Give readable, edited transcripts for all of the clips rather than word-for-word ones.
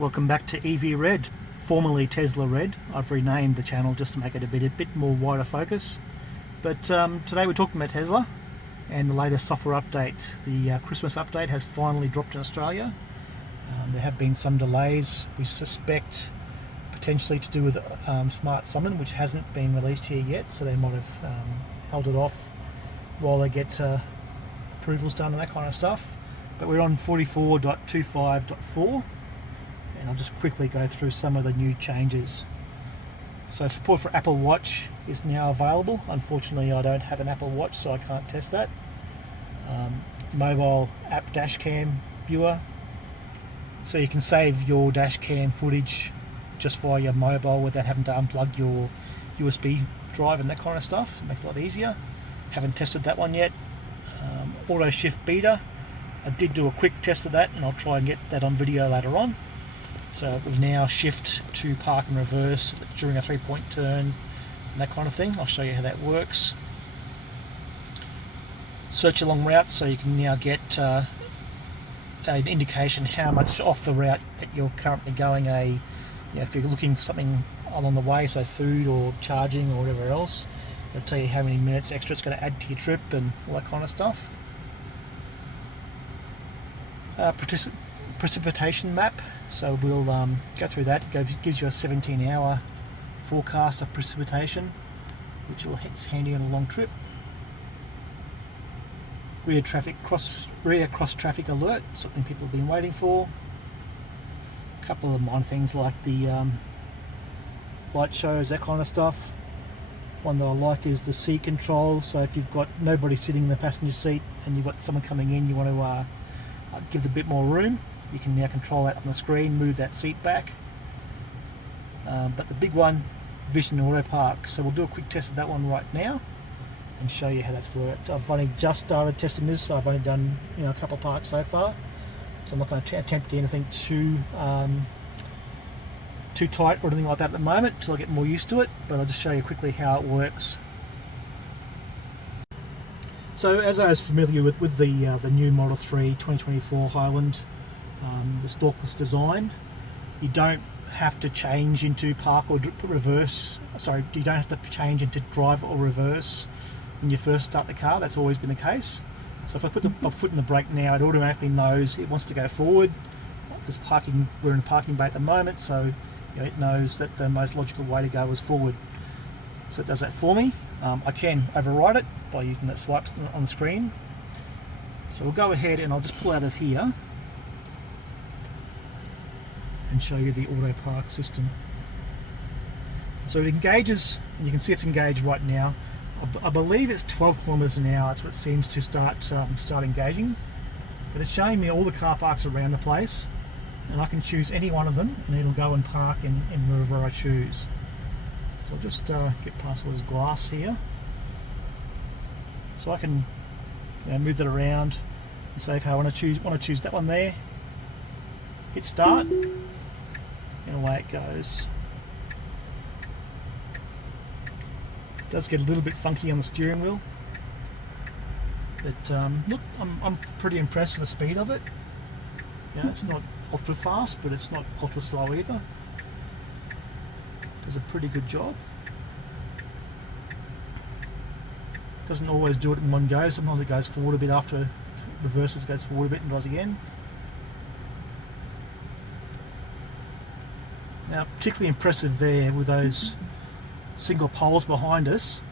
Welcome back to EV Red, formerly Tesla Red. I've renamed the channel just to make it a bit more wider focus. But today we're talking about Tesla and the latest software update. The Christmas update has finally dropped in Australia. There have been some delays, we suspect potentially to do with Smart Summon, which hasn't been released here yet, so they might have held it off while they get approvals done and that kind of stuff. But we're on 44.25.4. and I'll just quickly go through some of the new changes. So support for Apple Watch is now available. Unfortunately, I don't have an Apple Watch, so I can't test that. Mobile app dashcam viewer, so you can save your dashcam footage just via your mobile without having to unplug your USB drive and that kind of stuff. It makes it a lot easier. Haven't tested that one yet. Auto shift beta, I did do a quick test of that, and I'll try and get that on video later on. So we'll now shift to park and reverse during a 3-point turn and that kind of thing. I'll show you how that works. Search along routes, so you can now get an indication how much off the route that you're currently going. If you're looking for something along the way, so food or charging or whatever else, it'll tell you how many minutes extra it's going to add to your trip and all that kind of stuff. Precipitation map, so we'll go through that. It gives you a 17-hour forecast of precipitation, which is handy on a long trip. Rear cross traffic alert, something people have been waiting for. A couple of minor things like the light shows, that kind of stuff. One that I like is the seat control, so if you've got nobody sitting in the passenger seat and you've got someone coming in, you want to give them a bit more room, you can now control that on the screen, move that seat back. But the big one, Vision Auto Park, so we'll do a quick test of that one right now and show you how that's worked. I've only just started testing this, so I've only done a couple of parks so far, so I'm not going to attempt anything too tight or anything like that at the moment until I get more used to it, but I'll just show you quickly how it works. So as I was familiar with the new Model 3 2024 Highland, the stalkless design, you don't have to change into park or reverse. Sorry, you don't have to change into drive or reverse when you first start the car. That's always been the case. So if I put my foot in the brake now, it automatically knows it wants to go forward. We're in a parking bay at the moment, so it knows that the most logical way to go is forward. So it does that for me. I can override it by using that swipes on the screen. So we'll go ahead and I'll just pull out of here and show you the auto park system. So it engages, and you can see it's engaged right now. I believe it's 12 kilometers an hour. That's what it seems to start engaging. But it's showing me all the car parks around the place, and I can choose any one of them, and it'll go and park in wherever I choose. So I'll just get past all this glass here, so I can move that around and say, okay, I want to choose that one there. Hit start, and away it goes. It does get a little bit funky on the steering wheel, but look, I'm pretty impressed with the speed of it. It's not ultra fast, but it's not ultra slow either. Does a pretty good job. Doesn't always do it in one go. Sometimes it goes forward a bit after it reverses, goes forward a bit and tries again. Now, particularly impressive there with those single poles behind us.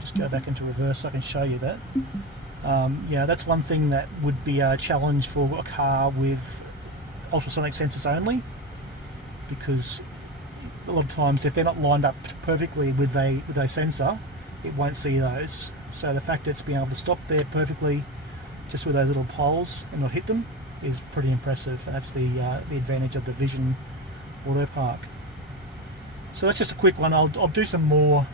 Just go back into reverse so I can show you that. That's one thing that would be a challenge for a car with ultrasonic sensors only, because a lot of times if they're not lined up perfectly with a sensor, it won't see those. So the fact that it's being able to stop there perfectly just with those little poles and not hit them is pretty impressive, and that's the advantage of the Vision Auto Park. So that's just a quick one. I'll do some more.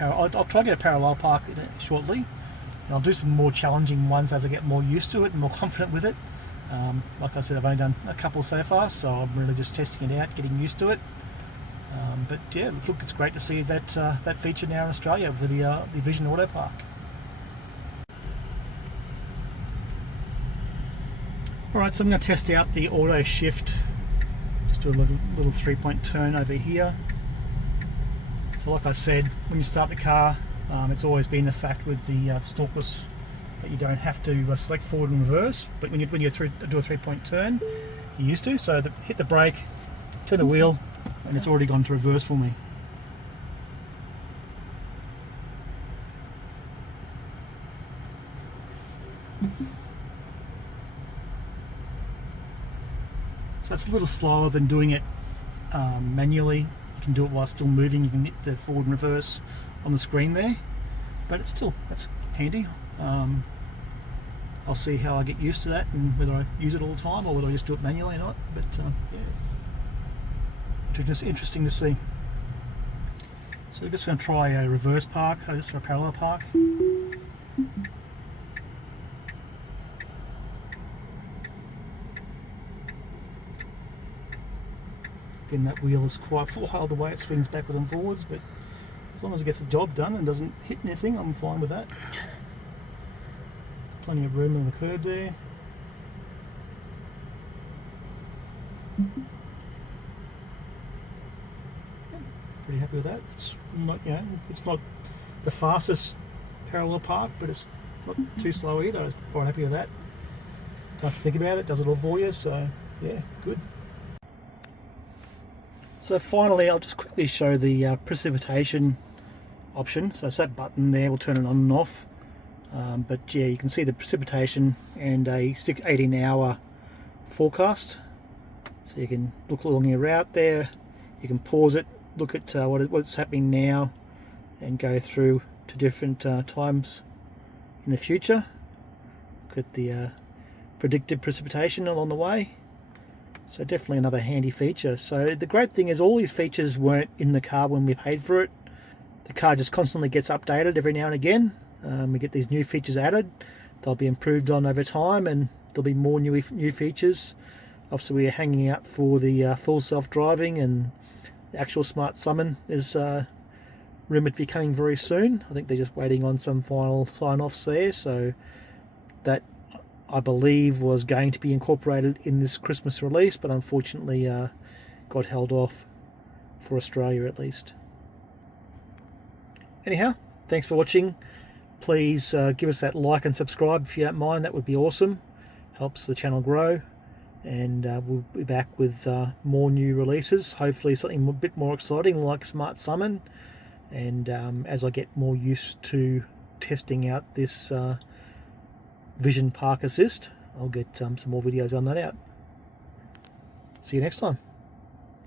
I'll try to get a parallel park shortly, and I'll do some more challenging ones as I get more used to it and more confident with it. Like I said, I've only done a couple so far, so I'm really just testing it out, getting used to it. But yeah, look, it's great to see that feature now in Australia for the Vision Auto Park. Alright, so I'm going to test out the auto shift. Just do a little 3-point turn over here. So like I said, when you start the car, it's always been the fact with the stalkless that you don't have to select forward and reverse, but when you do a 3-point turn, you used to. So hit the brake, turn the wheel, and it's already gone to reverse for me. So it's a little slower than doing it manually. You can do it while still moving. You can hit the forward and reverse on the screen there, but that's handy. I'll see how I get used to that and whether I use it all the time or whether I just do it manually or not. But yeah, it's interesting to see. So we're just going to try a reverse park, just a parallel park. Again, that wheel is quite wild the way it swings backwards and forwards, but as long as it gets the job done and doesn't hit anything, I'm fine with that. Plenty of room on the curb there. Pretty happy with that. It's not, it's not the fastest parallel park, but it's not too slow either. I was quite happy with that. Don't have to think about it, does it all for you, so yeah, good. So finally, I'll just quickly show the precipitation option. So it's that button there, we'll turn it on and off. But yeah, you can see the precipitation and a 18-hour forecast. So you can look along your route there, you can pause it, look at what's happening now and go through to different times in the future. Look at the predicted precipitation along the way. So definitely another handy feature. So the great thing is all these features weren't in the car when we paid for it. The car just constantly gets updated every now and again. We get these new features added. They'll be improved on over time and there'll be more new features. Obviously we're hanging out for the full self-driving, and the actual smart summon is rumoured to be coming very soon. I think they're just waiting on some final sign-offs there. So that, I believe, was going to be incorporated in this Christmas release, but unfortunately got held off for Australia at least. Anyhow, thanks for watching. Please give us that like and subscribe if you don't mind. That would be awesome. Helps the channel grow, and we'll be back with more new releases, hopefully something a bit more exciting like Smart Summon, and as I get more used to testing out this Vision Park Assist, I'll get some more videos on that out. See you next time.